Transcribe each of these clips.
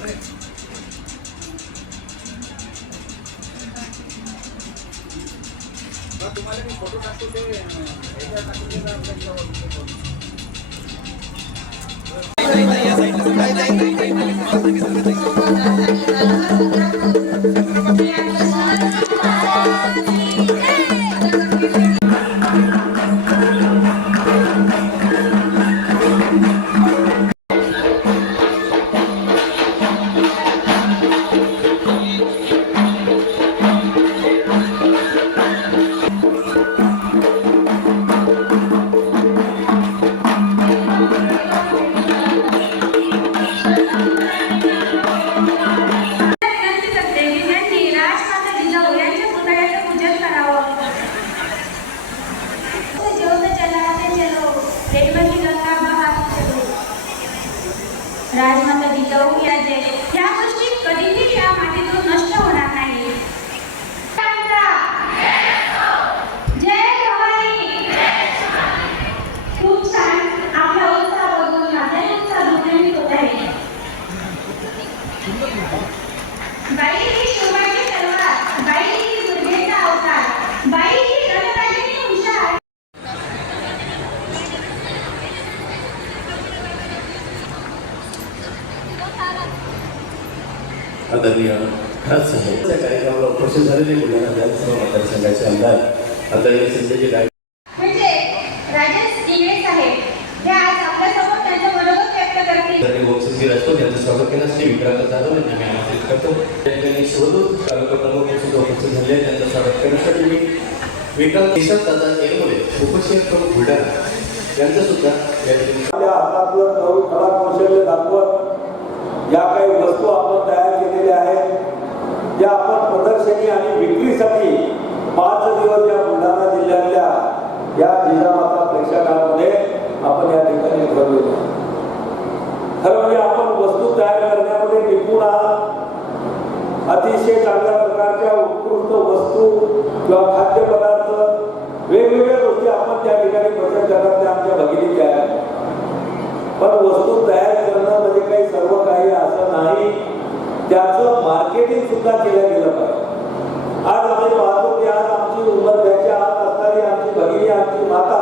Gracias. विनंती राजमाता जिजाऊ या जय आदरणीय खरंच आहे. त्या कार्यक्रमाला उपस्थित झालेले बुलढाणा विधानसभा मतदारसंघाचे आमदार आदरणीय संजयजी गाय म्हणजे हे आदरणीय गोपसंगी राजपूत यांचं स्वागत करण्यासाठी विक्रांत जाधव यांना मी आमंत्रित करतो. शिवदूत तालुका प्रमुख हे उपस्थित झाले. त्यांचं स्वागत करण्यासाठी मी विक्रांत केशव दादा एरमोले उपशहर प्रमुख बुलढाणा. यांचं सुद्धा या ठिकाणी आपल्या हातातलं कला कौशल्य दाखवत ज्या आपण प्रदर्शनी आणि विक्रीसाठी पाच दिवस या बुलढाणा जिल्ह्यातल्या या जिजामाता प्रेक्षकांमध्ये आपण या ठिकाणी ठेवलेल्या खरं म्हणजे आपण वस्तू तयार करण्यामध्ये निपुण आहात. अतिशय चांगल्या प्रकारच्या उत्कृष्ट वस्तू किंवा खाद्यपदार्थ वेगवेगळ्या गोष्टी आपण त्या ठिकाणी बचत त्या आमच्या भगिनी आहेत. पण वस्तू तयार करणं म्हणजे काही सर्व काही असं नाही. त्याचं मार्केटिंग सुद्धा केलं गेलं पाहिजे. आज आम्ही पाहतो की आज आमची उमरत्याच्या आत असणारी आमची भगिनी आमची माता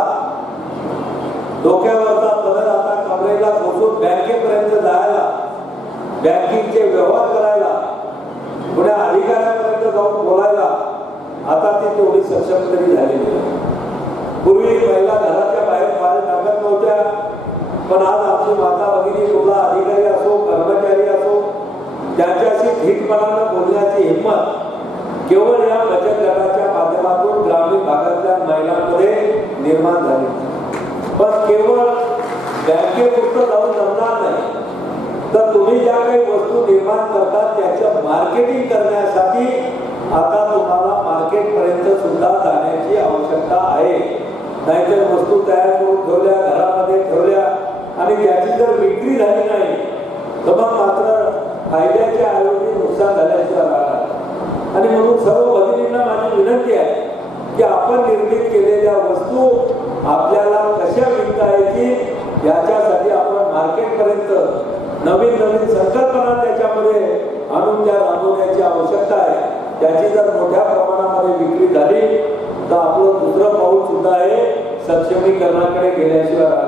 डोक्यावरचा पदर आता कमरेला खोचून बँकेपर्यंत जायला बँकिंगचे व्यवहार करायला पुण्या अधिकाऱ्यापर्यंत जाऊन बोलायला आता ती तेवढी सक्षम तरी झालेली आहे. पूर्वी महिला घराच्या बाहेर पाय टाकत नव्हत्या पण आज आमची माता भगिनी कुठला अधिकारी असो कर्मचारी असो त्यांच्याशी थेटपणानं बोलण्याची हिंमत केवळ या बचत गटाच्या माध्यमातून ग्रामीण भागातल्या महिलांमध्ये निर्माण झाली. पण केवळ बँकेपुरतं जाऊन जमणार नाही. तर तुम्ही ज्या काही वस्तू निर्माण करतात त्याचं मार्केटिंग करण्यासाठी आता तुम्हाला मार्केटपर्यंत सुद्धा जाण्याची आवश्यकता आहे. नाहीतर वस्तू तयार करून ठेवल्या घरामध्ये ठेवल्या आणि त्याची जर विक्री झाली नाही तर मग मात्र फायद्याच्या ऐवजी नुकसान झाल्याशिवाय राहणार आणि म्हणून सर्व भगिनींना माझी विनंती आहे की आपण निर्मित केलेल्या वस्तू आपल्याला कशा विकता येतील याच्यासाठी आपण मार्केटपर्यंत नवीन नवीन संकल्पना त्याच्यामध्ये आणून त्या राबवण्याची आवश्यकता आहे. त्याची जर मोठ्या प्रमाणामध्ये विक्री झाली तर आपलं दुसरं पाऊल सुद्धा आहे सक्षमीकरणाकडे गेल्याशिवाय राहणार